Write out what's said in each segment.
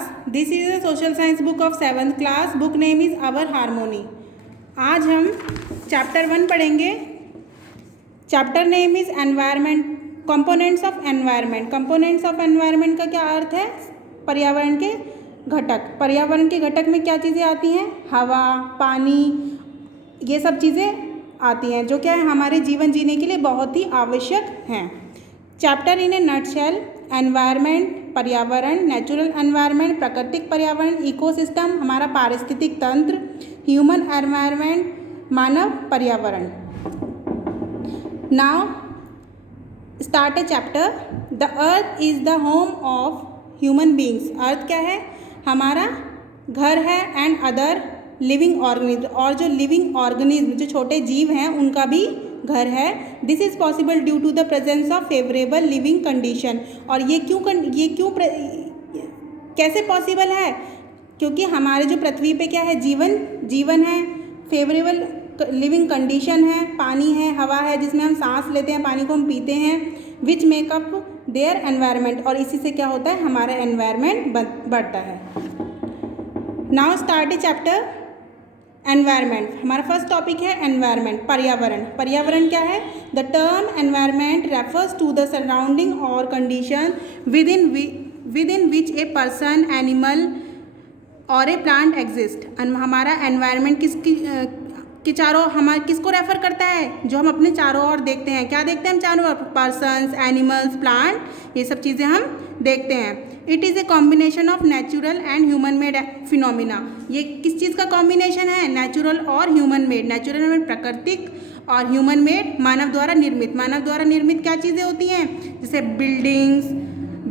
class. This is a social science book of 7th class. Book name is Our Harmony. आज हम chapter 1 पढ़ेंगे. Chapter name is environment, components of environment. Components of environment का क्या अर्थ है? पर्यावरण के घटक. पर्यावरण के घटक में क्या चीज़ें आती हैं? हवा, पानी, ये सब चीज़ें आती हैं जो क्या है हमारे जीवन जीने के लिए बहुत ही आवश्यक हैं. Chapter in A nutshell: environment पर्यावरण, नेचुरल एनवायरनमेंट प्राकृतिक पर्यावरण, इकोसिस्टम हमारा पारिस्थितिक तंत्र, ह्यूमन एनवायरनमेंट मानव पर्यावरण. Now start a chapter. The earth is the home of human beings. Earth क्या है? हमारा घर है. एंड अदर लिविंग ऑर्गेनिज्म, और जो लिविंग ऑर्गेनिज्म जो छोटे जीव हैं उनका भी घर है. This is possible due to the presence of favourable living condition. और ये क्यों कैसे पॉसिबल है? क्योंकि हमारे जो पृथ्वी पे क्या है? जीवन है, फेवरेबल लिविंग कंडीशन है, पानी है, हवा है जिसमें हम सांस लेते हैं, पानी को हम पीते हैं, विच मेकअप देयर एनवायरनमेंट. और इसी से क्या होता है? हमारा एनवायरनमेंट बढ़ता है. Now start a chapter environment. हमारा फर्स्ट टॉपिक है एनवायरनमेंट, पर्यावरण. पर्यावरण क्या है? The term environment refers to the surrounding और condition within which a person, animal और ए प्लांट एग्जिस्ट. हमारा एनवायरनमेंट किसको रेफर करता है? जो हम अपने चारों ओर देखते हैं. क्या देखते हैं हम चारों ओर? पर्सन्स, एनिमल्स, प्लांट, ये सब चीज़ें हम देखते हैं. It is a combination of natural and human made phenomena. ये किस चीज़ का कॉम्बिनेशन है? नेचुरल और ह्यूमन मेड. नेचुरल में प्राकृतिक और ह्यूमन मेड मानव द्वारा निर्मित. मानव द्वारा निर्मित क्या चीज़ें होती हैं? जैसे buildings,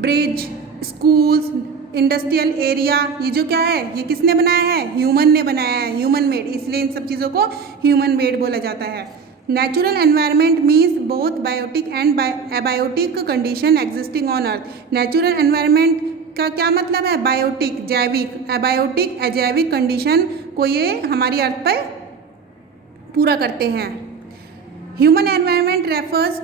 bridge, schools, industrial area. ये जो क्या है? ये किसने बनाया है? ह्यूमन ने बनाया है, ह्यूमन मेड. इसलिए इन सब चीज़ों को ह्यूमन मेड बोला जाता है. Natural environment means both biotic and abiotic condition existing on earth. Natural environment का क्या मतलब है? बायोटिक जैविक, एबायोटिक अजैविक कंडीशन को ये हमारी अर्थ पर पूरा करते हैं. Human environment refers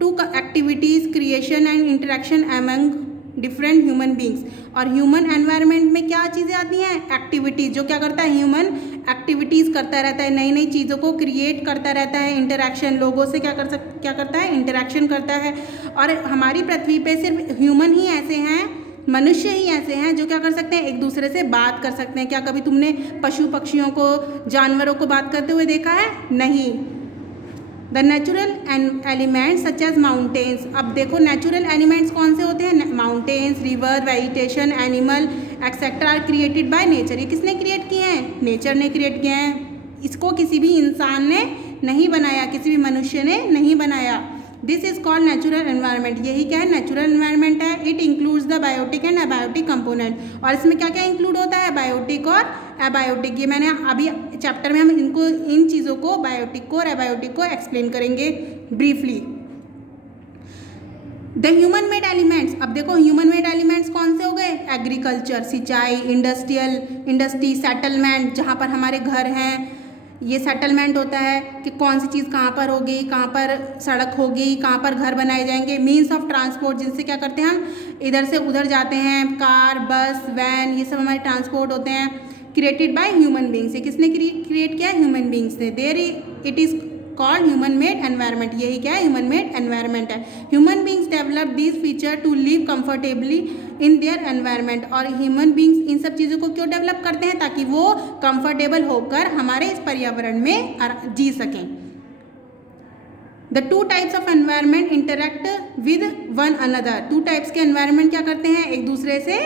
to activities, creation and interaction among different human beings. और ह्यूमन एनवायरनमेंट में क्या चीज़ें आती हैं? एक्टिविटीज़. जो क्या करता है? ह्यूमन एक्टिविटीज़ करता रहता है, नई नई चीज़ों को क्रिएट करता रहता है. इंटरेक्शन, लोगों से क्या करता है? इंटरेक्शन करता है. और हमारी पृथ्वी पे सिर्फ ह्यूमन ही ऐसे हैं, मनुष्य ही ऐसे हैं जो क्या कर सकते हैं? एक दूसरे से बात कर सकते हैं. क्या कभी तुमने पशु पक्षियों को, जानवरों को बात करते हुए देखा है? नहीं. The natural elements such as mountains. अब देखो नेचुरल एलिमेंट्स कौन से होते हैं? Mountains, river, vegetation, animal etcetera are created by nature. ये किसने क्रिएट किए हैं? नेचर ने क्रिएट किए हैं. इसको किसी भी इंसान ने नहीं बनाया, किसी भी मनुष्य ने नहीं बनाया. This is called natural environment. यही क्या है? नेचुरल एनवायरनमेंट है. It includes the biotic and abiotic component. और इसमें क्या क्या इंक्लूड होता है? बायोटिक और एबायोटिक. ये मैंने अभी चैप्टर में हम इन चीज़ों को, बायोटिक को और एबायोटिक को एक्सप्लेन करेंगे briefly. The human made elements. अब देखो ह्यूमन मेड एलिमेंट्स कौन से हो गए? एग्रीकल्चर, सिंचाई, इंडस्ट्री, सेटलमेंट, जहाँ पर हमारे घर हैं. ये सेटलमेंट होता है कि कौन सी चीज़ कहाँ पर होगी, कहाँ पर सड़क होगी, कहाँ पर घर बनाए जाएंगे. मीन्स ऑफ ट्रांसपोर्ट, जिनसे क्या करते हैं हम इधर से उधर जाते हैं. कार, बस, वैन, ये सब हमारे ट्रांसपोर्ट होते हैं. Created by human beings. ये किसने क्रिएट किया है? ह्यूमन बींग्स ने. There it is called human made environment. यही क्या है? ह्यूमन मेड एनवायरनमेंट है. Human beings develop this feature to live comfortably in their environment. और ह्यूमन बींग्स इन सब चीज़ों को क्यों डेवलप करते हैं? ताकि वो कंफर्टेबल होकर हमारे इस पर्यावरण में जी सकें. The two types of environment interact with one another. Two types के एनवायरनमेंट क्या करते हैं? एक दूसरे से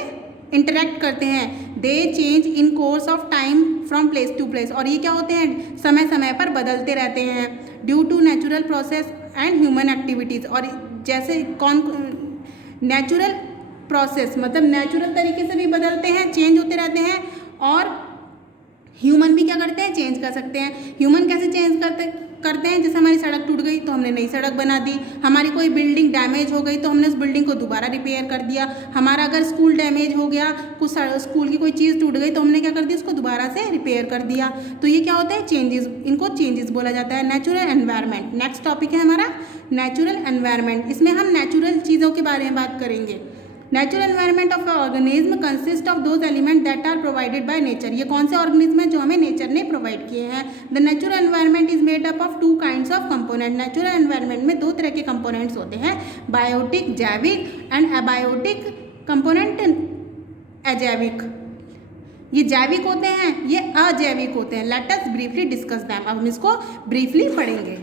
इंटरेक्ट करते हैं. They change in course of time from place to place. और ये क्या होते हैं? समय समय पर बदलते रहते हैं. Due to natural process and human activities. और जैसे नेचुरल प्रोसेस मतलब नेचुरल तरीके से भी बदलते हैं, चेंज होते रहते हैं. और ह्यूमन भी क्या करते हैं? चेंज कर सकते हैं. ह्यूमन कैसे चेंज करते हैं? जैसे हमारी सड़क टूट गई तो हमने नई सड़क बना दी. हमारी कोई बिल्डिंग डैमेज हो गई तो हमने उस बिल्डिंग को दोबारा रिपेयर कर दिया. हमारा अगर स्कूल डैमेज हो गया, कुछ स्कूल की कोई चीज़ टूट गई तो हमने क्या कर दिया? उसको दोबारा से रिपेयर कर दिया. तो ये क्या होता है? चेंजेस. इनको चेंजेस बोला जाता है. Natural environment. नेक्स्ट टॉपिक है हमारा नेचुरल एनवायरनमेंट. इसमें हम नेचुरल चीज़ों के बारे में बात करेंगे. Natural environment of organism consist of those element that are provided by nature. ये कौन से ऑर्गेनिज्म हैं जो हमें नेचर ने प्रोवाइड किए हैं। The natural environment is made up of two kinds of component. Natural environment में दो तरह के कंपोनेंट्स होते हैं, बायोटिक जैविक एंड अबायोटिक कंपोनेंट अजैविक। ये जैविक होते हैं, ये अजैविक होते हैं। Let us briefly discuss them. अब हम इसको ब्रीफली पढ़ेंगे।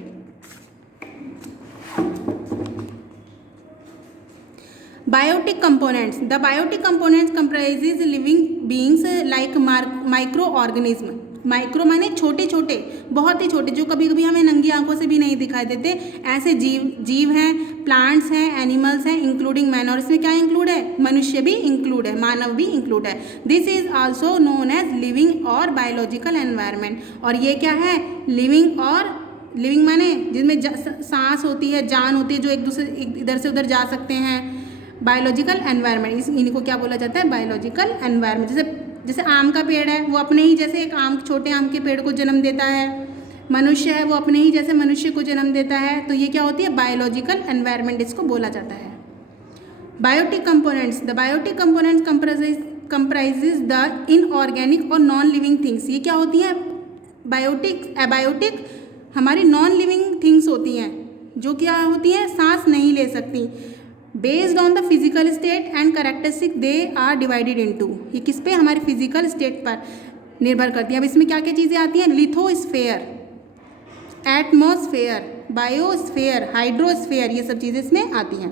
Biotic components. The biotic components comprises living beings like microorganism. Micro माने छोटे छोटे, बहुत ही छोटे, जो कभी कभी हमें नंगी आंखों से भी नहीं दिखाई देते, ऐसे जीव हैं, प्लांट्स हैं, एनिमल्स हैं, इंक्लूडिंग मैन। और इसमें क्या इंक्लूड है, मनुष्य भी इंक्लूड है, मानव भी इंक्लूड है। This is also known as living और बायोलॉजिकल एनवायरनमेंट। और ये क्या है, लिविंग और लिविंग माने जिसमें सांस होती है, जान होती है, जो एक दूसरे इधर से उधर जा सकते हैं। बायोलॉजिकल एनवायरनमेंट, इनको क्या बोला जाता है, बायोलॉजिकल एनवायरनमेंट। जैसे आम का पेड़ है, वो अपने ही जैसे एक छोटे आम के पेड़ को जन्म देता है। मनुष्य है, वो अपने ही जैसे मनुष्य को जन्म देता है। तो ये क्या होती है, बायोलॉजिकल एनवायरनमेंट इसको बोला जाता है। Biotic components. The biotic components comprises the inorganic और नॉन लिविंग थिंग्स। ये क्या होती हैं, बायोटिक एबायोटिक हमारी नॉन लिविंग थिंग्स होती हैं, जो क्या होती हैं, सांस नहीं ले सकती। Based on the physical state and characteristic they are divided into. ये किस पे, हमारे फिजिकल स्टेट पर निर्भर करती है। अब इसमें क्या क्या चीज़ें आती हैं, लिथोस्फेयर, एटमॉस्फेयर, बायोस्फेयर, हाइड्रोस्फेयर, ये सब चीज़ें इसमें आती हैं।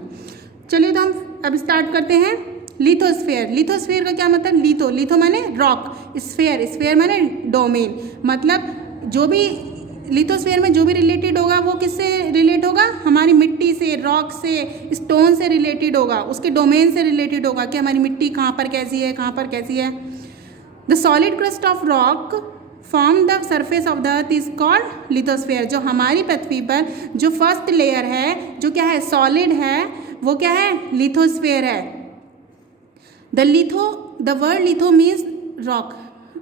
चलिए तो हम अब स्टार्ट करते हैं। लिथोस्फेयर। लिथोस्फेयर का क्या मतलब, लिथो माने रॉक, स्फेयर माने डोमेन। मतलब जो भी लिथोस्फेयर में जो भी रिलेटेड होगा वो किससे रिलेट होगा, हमारी मिट्टी से, रॉक से, स्टोन से रिलेटेड होगा, उसके डोमेन से रिलेटेड होगा कि हमारी मिट्टी कहाँ पर कैसी है, कहाँ पर कैसी है। The solid crust of rock form the surface of the earth is called lithosphere. जो हमारी पृथ्वी पर जो फर्स्ट लेयर है, जो क्या है, सॉलिड है, वो क्या है, लिथोस्फेयर है। The word litho means rock.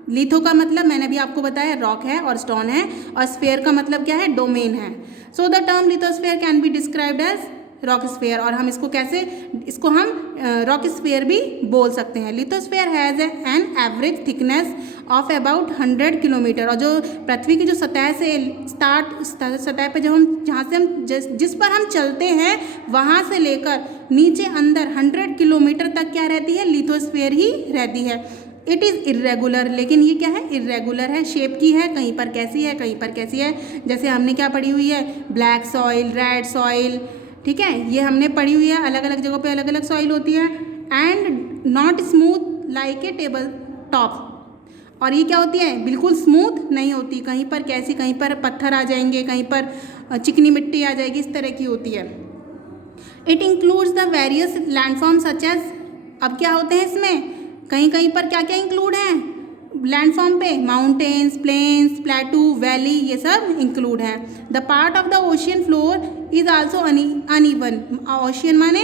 Litho का मतलब मैंने भी आपको बताया, रॉक है और स्टोन है, और स्फेयर का मतलब क्या है, डोमेन है। So the term lithosphere can be described as rock sphere. और हम इसको कैसे, इसको हम रॉक स्फेयर भी बोल सकते हैं। Lithosphere has an average thickness of about 100 kilometre. और जो पृथ्वी की जो सतह से सतह पे जब हम जहाँ से हम जिस पर हम चलते हैं, वहाँ से लेकर नीचे अंदर 100 किलोमीटर तक क्या रहती है, लिथोस्फेयर ही रहती है। इट इज़ इरेगुलर, लेकिन ये क्या है, इरेगुलर है, शेप की है, कहीं पर कैसी है, कहीं पर कैसी है। जैसे हमने क्या पढ़ी हुई है, ब्लैक सॉइल, रेड सॉइल, ठीक है, ये हमने पढ़ी हुई है। अलग अलग जगहों पे अलग अलग सॉइल होती है। And not smooth like a table top. और ये क्या होती है, बिल्कुल स्मूथ नहीं होती, कहीं पर कैसी, कहीं पर पत्थर आ जाएंगे, कहीं पर चिकनी मिट्टी आ जाएगी, इस तरह की होती है। It includes the various landform such as. अब क्या होते हैं इसमें, कहीं कहीं पर क्या क्या इंक्लूड हैं लैंडफॉर्म पे, माउंटेन्स, प्लेन्स, प्लेटू, वैली, ये सब इंक्लूड हैं। The part of the ocean floor is also uneven. Ocean माने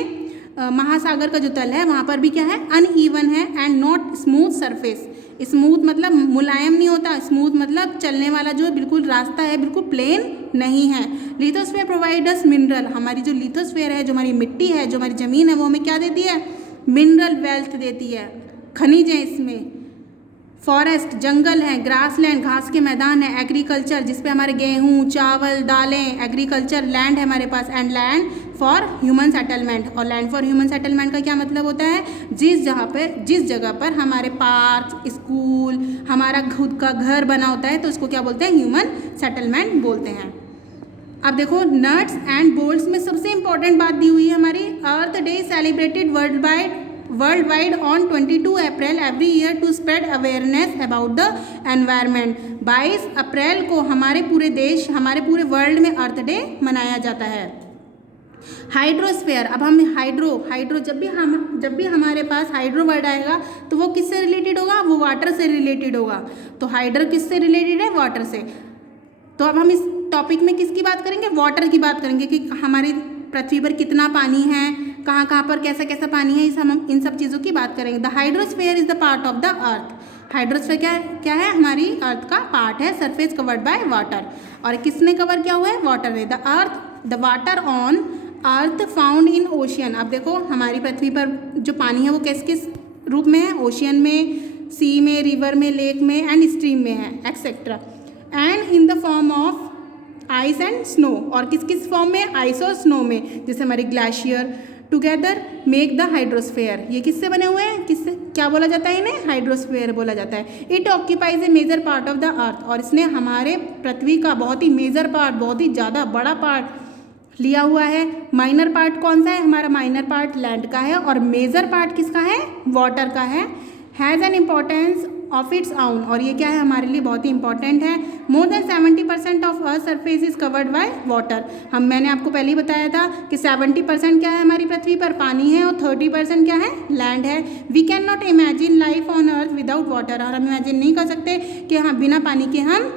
महासागर का जो तल है, वहाँ पर भी क्या है, अनइवन है। And not smooth surface. Smooth मतलब मुलायम नहीं होता, स्मूथ मतलब चलने वाला जो बिल्कुल रास्ता है, बिल्कुल प्लेन नहीं है। Lithosphere provides mineral. हमारी जो लिथोस्फेयर है, जो हमारी मिट्टी है, जो हमारी ज़मीन है, वो हमें क्या देती है, मिनरल वेल्थ देती है, खनिज है इसमें। फॉरेस्ट जंगल है, ग्रासलैंड घास के मैदान है, एग्रीकल्चर जिसपे हमारे गेहूँ, चावल, दालें, एग्रीकल्चर लैंड है हमारे पास। And land for human settlement. और लैंड फॉर ह्यूमन सेटलमेंट का क्या मतलब होता है, जिस जगह पर हमारे पार्क, स्कूल, हमारा खुद का घर बना होता है, तो उसको क्या बोलते हैं, ह्यूमन सेटलमेंट बोलते हैं। अब देखो, नट्स एंड बोल्ट्स में सबसे इंपॉर्टेंट बात दी हुई है हमारी, earth day celebrated world wide on 22 April every year to spread awareness about the environment. 22 April को हमारे पूरे देश, हमारे पूरे वर्ल्ड में अर्थ डे मनाया जाता है। हाइड्रोस्फेयर। अब हम हाइड्रो जब भी हमारे पास हाइड्रो वर्ड आएगा, तो वो किससे रिलेटेड होगा, वो वाटर से रिलेटेड होगा। तो हाइड्रो किससे रिलेटेड है, वाटर से। तो अब हम इस टॉपिक में किसकी बात करेंगे, वाटर की बात करेंगे कि हमारी पृथ्वी पर कितना पानी है, कहाँ कहाँ पर कैसा कैसा पानी है, हम इन सब चीज़ों की बात करेंगे। The hydrosphere is the part of the earth. Hydrosphere क्या है, हमारी अर्थ का पार्ट है, सरफेस कवर्ड बाय वाटर। और किसने कवर किया हुआ है, वाटर ने। The water on earth found in ocean. अब देखो हमारी पृथ्वी पर जो पानी है वो किस किस रूप में है, ओशियन में, सी में, रिवर में, लेक में एंड स्ट्रीम में है etcetera, and in the form of ice and snow, और किस किस फॉर्म में, आइस और स्नो में, जैसे हमारे glacier together make the hydrosphere. ये किससे बने हुए हैं, किससे, क्या बोला जाता है इन्हें, हाइड्रोस्फेयर बोला जाता है। It occupies a major part of the earth, और इसने हमारे पृथ्वी का बहुत ही मेजर पार्ट, बहुत ही ज़्यादा बड़ा पार्ट लिया हुआ है। माइनर पार्ट कौन सा है, हमारा माइनर पार्ट लैंड का है, और मेजर पार्ट किसका है, वाटर का है। Has an importance of its आउन, और ये क्या है, हमारे लिए बहुत ही इंपॉर्टेंट है। More than 70% of earth surface is covered by water. मैंने आपको पहले ही बताया था कि 70% क्या है हमारी पृथ्वी पर, पानी है, और 30% क्या है, लैंड है। We can not imagine life on earth without water, और हम इमेजिन नहीं कर सकते कि हाँ बिना पानी के हम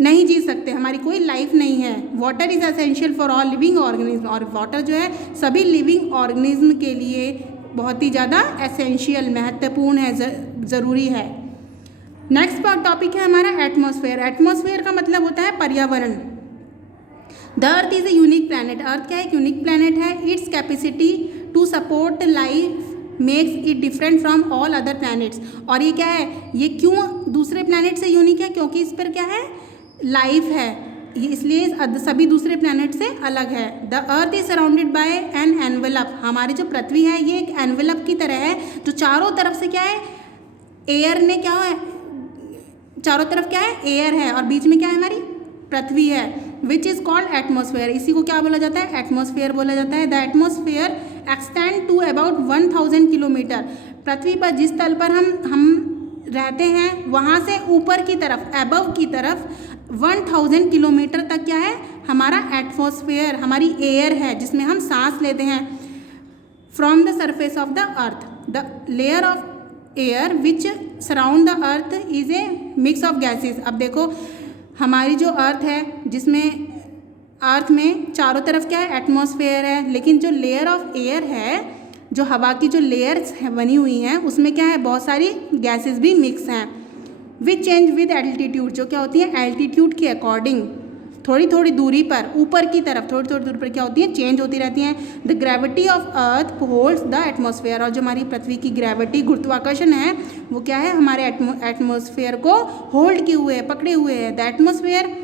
नहीं जी सकते, हमारी कोई लाइफ नहीं है। Water is essential for all living organism, और वाटर जो है सभी लिविंग ऑर्गेनिज्म के लिए बहुत ही ज़्यादा एसेंशियल, महत्वपूर्ण है, ज़रूरी है। नेक्स्ट टॉपिक है हमारा एटमॉस्फेयर। एटमॉस्फेयर का मतलब होता है पर्यावरण। The earth is a unique planet, अर्थ क्या है, एक यूनिक प्लैनेट है। Its capacity to support life makes it different from all other planets, और ये क्या है, ये क्यों दूसरे प्लैनेट से यूनिक है, क्योंकि इस पर क्या है, लाइफ है, ये इसलिए सभी दूसरे प्लैनेट से अलग है। The earth is surrounded by an envelope, हमारी जो पृथ्वी है ये एक एनवेलप की तरह है, जो चारों तरफ से क्या है, एयर ने क्या है, चारों तरफ क्या है, एयर है, और बीच में क्या है, हमारी पृथ्वी है, विच इज़ कॉल्ड एटमॉस्फेयर। इसी को क्या बोला जाता है, एटमॉस्फेयर बोला जाता है। The atmosphere extend to about 1000 kilometer, पृथ्वी पर जिस तल पर हम रहते हैं वहाँ से ऊपर की तरफ, अबव की तरफ 1000 किलोमीटर तक क्या है, हमारा एटमॉस्फेयर, हमारी एयर है जिसमें हम सांस लेते हैं। From the surface of the earth, the layer of air which surround the earth is a mix of gases. अब देखो हमारी जो अर्थ है, जिसमें अर्थ में चारों तरफ क्या है, एटमॉस्फेयर है, लेकिन जो लेयर ऑफ एयर है, जो हवा की जो लेयर्स बनी हुई हैं, उसमें क्या है, बहुत सारी गैसेस भी मिक्स हैं। विच चेंज विद एल्टीट्यूड, जो क्या होती है, एल्टीट्यूड के अकॉर्डिंग थोड़ी थोड़ी दूरी पर, ऊपर की तरफ थोड़ी थोड़ी दूरी पर क्या होती है, चेंज होती रहती हैं। The gravity of earth holds the atmosphere, और जो हमारी पृथ्वी की ग्रेविटी, गुरुत्वाकर्षण है, वो क्या है, हमारे एटमॉस्फेयर को होल्ड किए हुए है, पकड़े हुए है। The atmosphere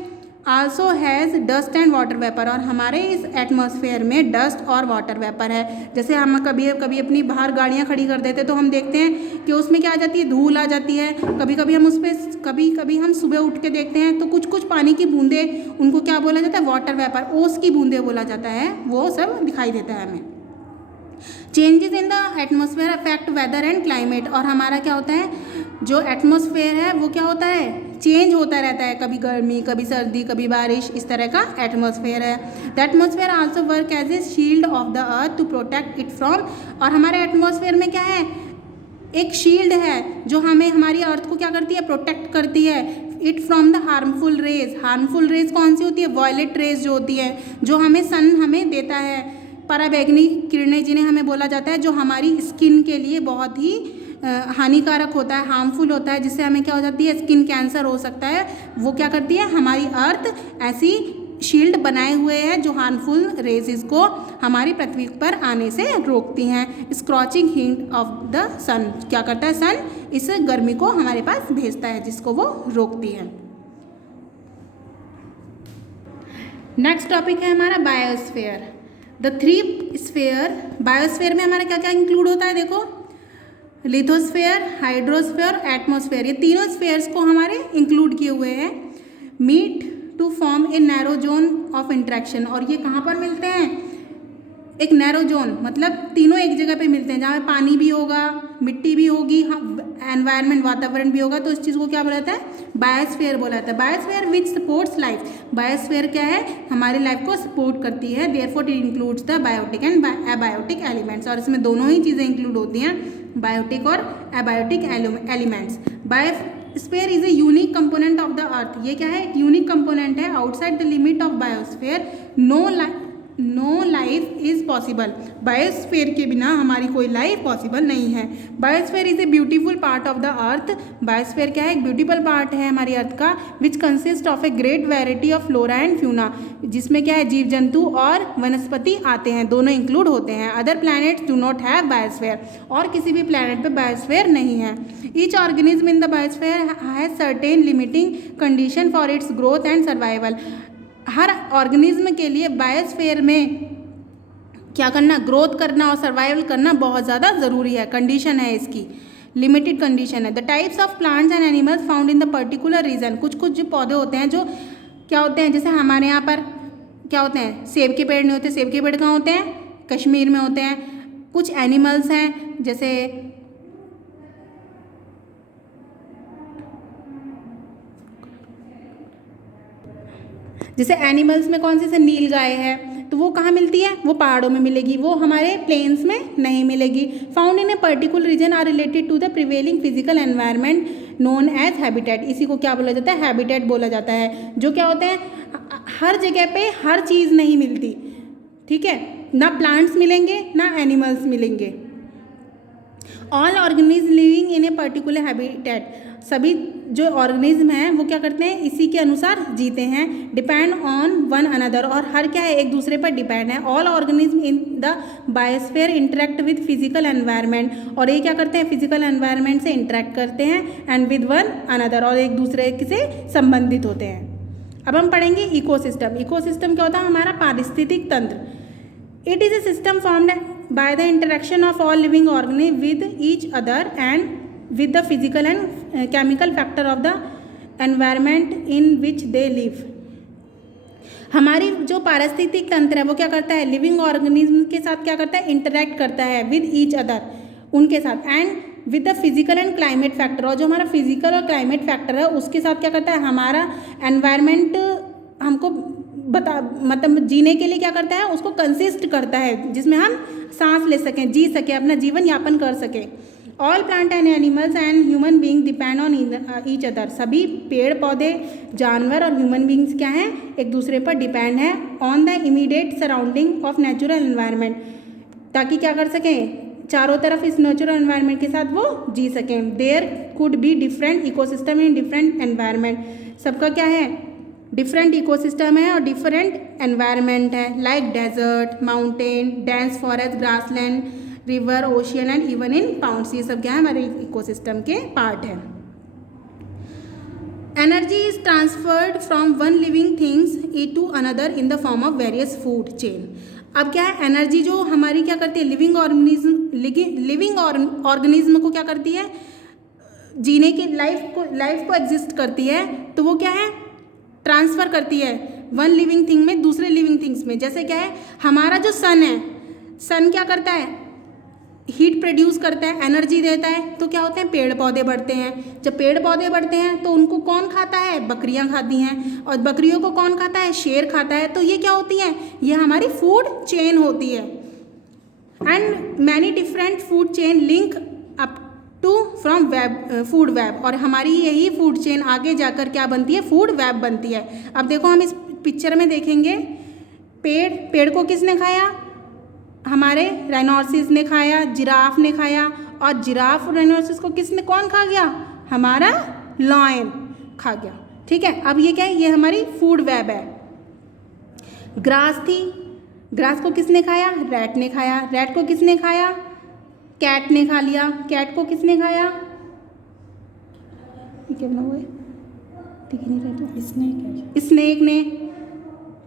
also has dust and water vapour, और हमारे इस एटमॉस्फेयर में डस्ट और वाटर वेपर है। जैसे हम कभी अपनी बाहर गाड़ियाँ खड़ी कर देते हैं तो हम देखते हैं कि उसमें क्या आ जाती है, धूल आ जाती है। कभी कभी हम उस पर कभी हम सुबह उठ के देखते हैं तो कुछ कुछ पानी की बूंदें, उनको क्या बोला जाता है, वाटर वेपर, ओस की बूंदें बोला जाता है, वो सब दिखाई देता है हमें। Changes in the atmosphere affect weather and climate, और हमारा क्या होता है, जो एटमॉस्फेयर है वो क्या होता है, चेंज होता रहता है, कभी गर्मी, कभी सर्दी, कभी बारिश, इस तरह का एटमॉस्फेयर है। The atmosphere also work as a shield of the earth to protect it from, और हमारे एटमॉस्फेयर में क्या है, एक शील्ड है जो हमें, हमारी अर्थ को क्या करती है, प्रोटेक्ट करती है, it from the harmful rays. Harmful rays कौन सी होती है, वॉयलेट रेज जो होती है, जो हमें सन हमें देता है, पराबैंगनी किरणें जिन्हें हमें बोला जाता है, जो हमारी स्किन के लिए बहुत ही हानिकारक होता है, हार्मफुल होता है, जिससे हमें क्या हो जाती है, स्किन कैंसर हो सकता है। वो क्या करती है, हमारी अर्थ ऐसी शील्ड बनाए हुए हैं जो हार्मफुल रेजेस को हमारी पृथ्वी पर आने से रोकती हैं। स्क्रॉचिंग हीट ऑफ द सन, क्या करता है, सन इस गर्मी को हमारे पास भेजता है, जिसको वो रोकती है। नेक्स्ट टॉपिक है हमारा biosphere. The three sphere, biosphere में हमारा क्या क्या इंक्लूड होता है, देखो, लिथोस्फीयर, हाइड्रोस्फीयर, एटमॉस्फेयर, ये तीनों स्फीयर्स को हमारे इंक्लूड किए हुए हैं। Meet to form a narrow zone of interaction, और ये कहाँ पर मिलते हैं, एक नैरो जोन, मतलब तीनों एक जगह पे मिलते हैं, जहाँ पे पानी भी होगा, मिट्टी भी होगी, एनवायरनमेंट, वातावरण भी होगा, तो इस चीज़ को क्या बोला जाता है, बायोस्फीयर बोला जाता है। Biosphere which supports life, biosphere क्या है, हमारी लाइफ को सपोर्ट करती है। Therefore it includes the biotic and abiotic elements, और इसमें दोनों ही चीज़ें इंक्लूड होती हैं, बायोटिक और abiotic elements. Biosphere is a unique component of the earth, ये क्या है, एक यूनिक कंपोनेंट है। Outside the limit of biosphere no life is possible. Biosphere के बिना हमारी कोई लाइफ पॉसिबल नहीं है। Biosphere is a beautiful part of the earth. Biosphere क्या है? एक ब्यूटीफुल पार्ट है हमारी अर्थ का, which consist of a great variety of flora and fauna, जिसमें क्या है? जीव जंतु और वनस्पति आते हैं, दोनों इंक्लूड होते हैं। Other planets do not have biosphere, और किसी भी प्लैनेट पे बायोस्फीयर नहीं है। Each organism in the biosphere has certain limiting condition for its growth and survival. Her organism के लिए बायोस्फीयर में क्या करना? ग्रोथ करना और सर्वाइवल करना बहुत ज़्यादा ज़रूरी है, कंडीशन है इसकी, लिमिटेड कंडीशन है। The types of plants and animals found in the particular region, कुछ कुछ जो पौधे होते हैं जो क्या होते हैं, जैसे हमारे यहाँ पर क्या होते हैं? सेब के पेड़ नहीं होते। सेब के पेड़ कहाँ होते हैं? कश्मीर में होते हैं। कुछ एनिमल्स हैं जैसे एनिमल्स में कौन से नील गाय है, तो वो कहाँ मिलती है? वो पहाड़ों में मिलेगी, वो हमारे प्लेन्स में नहीं मिलेगी। Found in a particular region are related to the prevailing physical environment known as habitat. इसी को क्या बोला जाता है? हैबिटेट बोला जाता है। जो क्या होते हैं? हर जगह पे हर चीज़ नहीं मिलती, ठीक है? ना प्लांट्स मिलेंगे ना एनिमल्स मिलेंगे। All organism living in a particular habitat, सभी जो ऑर्गेनिज्म हैं वो क्या करते हैं? इसी के अनुसार जीते हैं। डिपेंड ऑन वन अनदर, और हर क्या है? एक दूसरे पर डिपेंड है। All organism in the biosphere interact with physical environment, और ये क्या करते हैं? फिजिकल एनवायरनमेंट से इंटरेक्ट करते हैं, एंड विद वन अनदर, और एक दूसरे से संबंधित होते हैं। अब हम पढ़ेंगे इकोसिस्टम। इकोसिस्टम क्या होता है? हमारा पारिस्थितिक तंत्र। It is a system formed by the interaction of all living organism with each other and with the physical and chemical factor of the environment in which they live। हमारी जो पारिस्थितिक तंत्र है वो क्या करता है? लिविंग ऑर्गेनिज्म के साथ क्या करता है? इंटरेक्ट करता है विद ईच अदर, उनके साथ, and with the physical and climate factor, और जो हमारा फिजिकल और क्लाइमेट फैक्टर है उसके साथ क्या करता है? हमारा एनवायरनमेंट हमको मतलब जीने के लिए क्या करता है? उसको कंसिस्ट करता है, जिसमें हम सांस ले सकें, जी सकें, अपना जीवन यापन कर सकें। All plant and animals and human being depend on each other, सभी पेड़ पौधे, जानवर और ह्यूमन बींग्स क्या हैं? एक दूसरे पर डिपेंड है। On the immediate surrounding of natural environment, ताकि क्या कर सकें? चारों तरफ इस नेचुरल एनवायरनमेंट के साथ वो जी सकें। There could be different ecosystem in different environment, सबका क्या है? डिफरेंट इकोसिस्टम है और डिफरेंट एनवायरनमेंट है, like desert, mountain, dense forest, grassland, river, ocean and even in ponds. ये सब क्या है? हमारे इकोसिस्टम के पार्ट है। Energy is transferred from one living things to another in the form of various food chain. अब क्या है? एनर्जी जो हमारी क्या करती है? लिविंग ऑर्गेनिज्म को क्या करती है? जीने की लाइफ को एग्जिस्ट करती है, तो वो क्या है? ट्रांसफ़र करती है वन लिविंग थिंग में दूसरे लिविंग थिंग्स में। जैसे क्या है? हमारा जो सन है, सन क्या करता है? हीट प्रोड्यूस करता है, एनर्जी देता है, तो क्या होते हैं? पेड़ पौधे बढ़ते हैं। जब पेड़ पौधे बढ़ते हैं तो उनको कौन खाता है? बकरियां खाती हैं, और बकरियों को कौन खाता है? शेर खाता है। तो ये क्या होती है? ये हमारी फूड चेन होती है। And many different food chain link up to from web, food web, और हमारी यही फूड चेन आगे जाकर क्या बनती है? फूड वेब बनती है। अब देखो हम इस पिक्चर में देखेंगे, पेड़ को किसने खाया? हमारे राइनोसिस ने खाया, जिराफ ने खाया, और जिराफ और राइनोसिस को कौन खा गया? हमारा लॉयन खा गया, ठीक है? अब ये क्या है? ये हमारी फूड वेब है। ग्रास थी, ग्रास को किसने खाया? रैट ने खाया। रैट को किसने खाया? कैट ने खा लिया। कैट को किसने खाया? ये क्या बना हुआ है? ठीक है, नहीं रहता। स्नेक ने,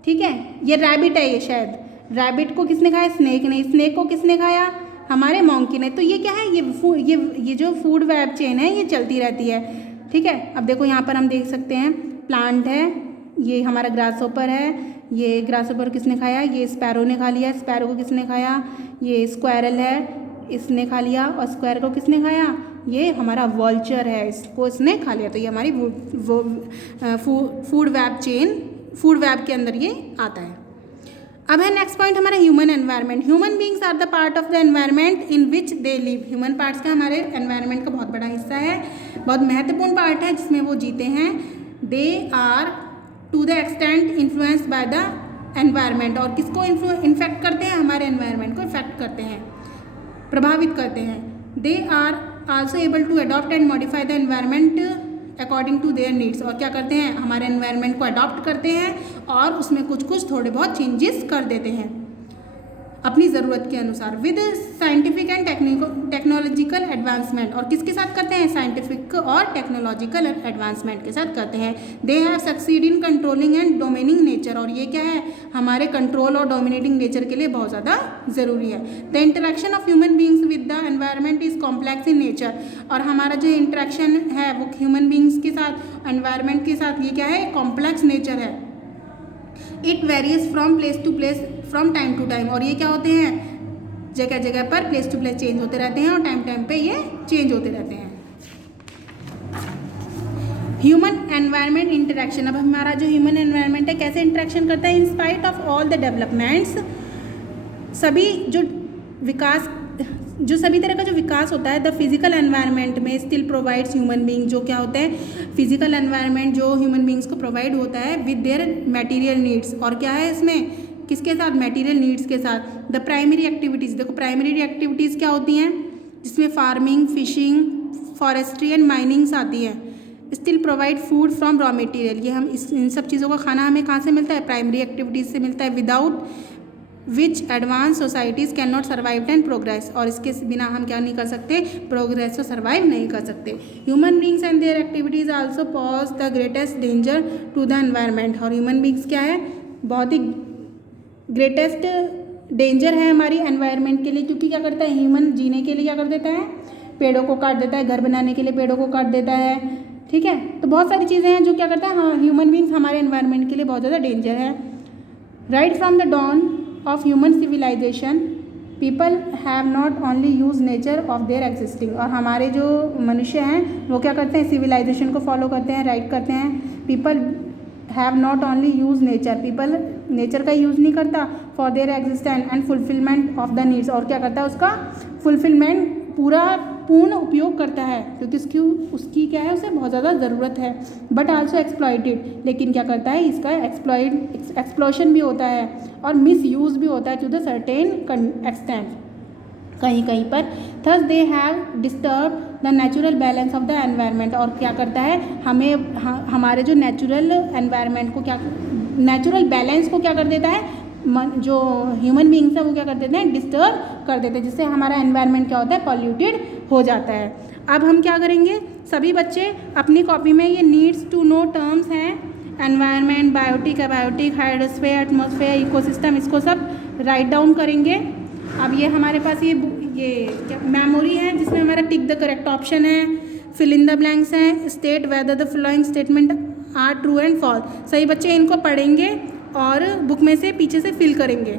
ठीक है? ये रैबिट है, ये शायद रैबिट को किसने खाया? स्नेक ने। स्नेक को किसने खाया? हमारे मॉन्की ने। तो ये क्या है? ये जो फूड वेब चेन है ये चलती रहती है, ठीक है? अब देखो यहाँ पर हम देख सकते हैं प्लांट है, ये हमारा ग्रासहोपर है, ये ग्रासहोपर किसने खाया? ये स्पैरो ने खा लिया। स्पैरो को किसने खाया? ये स्क्वायरल है, इसने खा लिया। और स्क्वायर को किसने खाया? ये हमारा वल्चर है, इसको इसने खा लिया। तो ये हमारी food web chain, food web के अंदर ये आता है। अब है नेक्स्ट पॉइंट हमारा human environment. Human beings are the part of the environment in which they live. Human parts का हमारे एनवायरनमेंट का बहुत बड़ा हिस्सा है, बहुत महत्वपूर्ण पार्ट है जिसमें वो जीते हैं। They are to the extent influenced by the environment, और किसको इन्फेक्ट करते हैं, हमारे एनवायरनमेंट को इफेक्ट करते हैं, प्रभावित करते हैं। They are also able to adopt and modify the environment according to their needs, और क्या करते हैं, हमारे एनवायरनमेंट को अडॉप्ट करते हैं और उसमें कुछ थोड़े बहुत चेंजेस कर देते हैं अपनी ज़रूरत के अनुसार। With scientific and technological advancement, और किसके साथ करते हैं, साइंटिफिक और टेक्नोलॉजिकल एडवांसमेंट के साथ करते हैं। They have succeed in controlling and dominating nature, और ये क्या है, हमारे कंट्रोल और डोमिनेटिंग नेचर के लिए बहुत ज़्यादा ज़रूरी है। The interaction of human beings with the environment is complex in nature, और हमारा जो इंटरेक्शन है वो ह्यूमन बींग्स के साथ, एनवायरनमेंट के साथ, ये क्या है, कॉम्प्लेक्स नेचर है। It varies from place to place from time to time, और ये क्या होते हैं, जगह जगह पर प्लेस टू प्लेस चेंज होते रहते हैं और टाइम टाइम पे ये चेंज होते रहते हैं। ह्यूमन एनवायरनमेंट इंटरेक्शन, अब हमारा जो ह्यूमन एनवायरनमेंट है कैसे इंटरेक्शन करता है, in spite of all the developments, सभी तरह का जो विकास होता है, द फिजिकल एनवायरनमेंट में स्टिल प्रोवाइड्स ह्यूमन बींग, जो क्या होता है, फिजिकल एनवायरनमेंट जो ह्यूमन बींग्स को प्रोवाइड होता है विद देयर मटेरियल नीड्स, और क्या है इसमें, किसके साथ, मटेरियल नीड्स के साथ। द प्राइमरी एक्टिविटीज़, देखो प्राइमरी एक्टिविटीज़ क्या होती हैं, जिसमें farming, fishing, forestry and minings आती हैं। Still provide food from raw material, ये हम इन सब चीज़ों का खाना हमें कहाँ से मिलता है, प्राइमरी एक्टिविटीज़ से मिलता है। Without which advance societies can not survive and progress, और इसके बिना हम क्या नहीं कर सकते, प्रोग्रेस तो सर्वाइव नहीं कर सकते। Human beings and their activities also pose the greatest danger to the environment, और ह्यूमन बींग्स क्या है, बहुत ही ग्रेटेस्ट डेंजर है हमारी एनवायरनमेंट के लिए, क्योंकि क्या करता है, ह्यूमन जीने के लिए क्या कर देता है, पेड़ों को काट देता है, घर बनाने के लिए पेड़ों को काट देता है, ठीक है। तो बहुत सारी चीज़ें हैं जो क्या करता है, हाँ, ह्यूमन बींग्स हमारे एनवायरनमेंट के लिए बहुत ज़्यादा डेंजर है। Right from the dawn of human civilization people have not only used nature of their existing, और हमारे जो मनुष्य हैं वो क्या करते हैं, सिविलाइजेशन को फॉलो करते हैं, राइट करते हैं। People have not only use nature, people nature का यूज़ नहीं करता for their existence and fulfilment of the needs, और क्या करता है, उसका फुलफिलमेंट पूर्ण उपयोग करता है, क्योंकि उसकी क्या है, उसे बहुत ज़्यादा ज़रूरत है। बट आल्सो एक्सप्लॉइटेड, लेकिन क्या करता है, इसका एक्सप्लॉशन भी होता है और मिस यूज़ भी होता है टू द सर्टेन एक्सटेंट कहीं कहीं पर। Thus they have disturb the natural balance of the environment, और क्या करता है, हमें हमारे जो नेचुरल एनवायरनमेंट को नेचुरल बैलेंस को क्या कर देता है, जो ह्यूमन बींग्स है वो क्या कर देते हैं, डिस्टर्ब कर देते हैं, जिससे हमारा एनवायरनमेंट क्या होता है, पॉल्यूटेड हो जाता है। अब हम क्या करेंगे, सभी बच्चे अपनी कॉपी में ये नीड्स टू नो टर्म्स हैं, environment, biotic, abiotic, hydrosphere, atmosphere, ecosystem, इसको सब राइट डाउन करेंगे। अब ये हमारे पास ये मेमोरी है जिसमें हमारा टिक द करेक्ट ऑप्शन है, फिल इन द ब्लैंक्स हैं, state whether the following statement are true and false. सही बच्चे इनको पढ़ेंगे और बुक में से पीछे से फिल करेंगे।